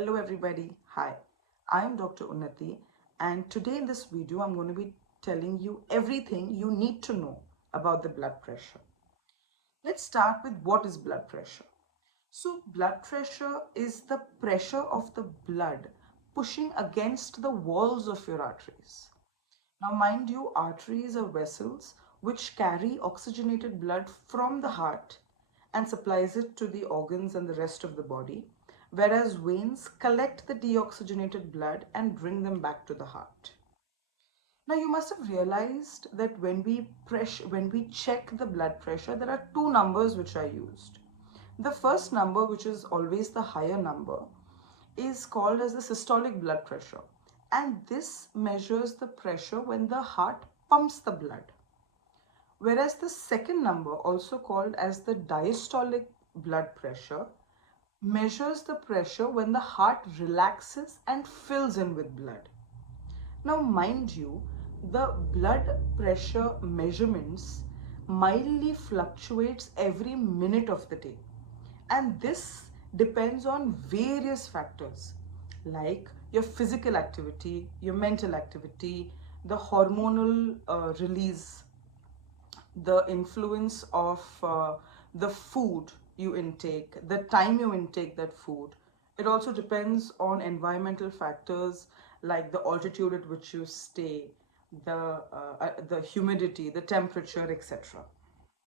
Hello everybody, hi, I am Dr. Unnati, and today in this video I'm going to be telling you everything you need to know about the blood pressure. Let's start with what is blood pressure. So blood pressure is the pressure of the blood pushing against the walls of your arteries. Now mind you, arteries are vessels which carry oxygenated blood from the heart and supplies it to the organs and the rest of the body, whereas veins collect the deoxygenated blood and bring them back to the heart. Now you must have realized that when we check the blood pressure, there are two numbers which are used. The first number, which is always the higher number, is called as the systolic blood pressure, and this measures the pressure when the heart pumps the blood. Whereas the second number, also called as the diastolic blood pressure, measures the pressure when the heart relaxes and fills in with blood. Now mind you, the blood pressure measurements mildly fluctuates every minute of the day, and this depends on various factors like your physical activity, your mental activity, the hormonal release, the influence of the food you intake, the time you intake that food. It also depends on environmental factors like the altitude at which you stay, the humidity, the temperature, etc.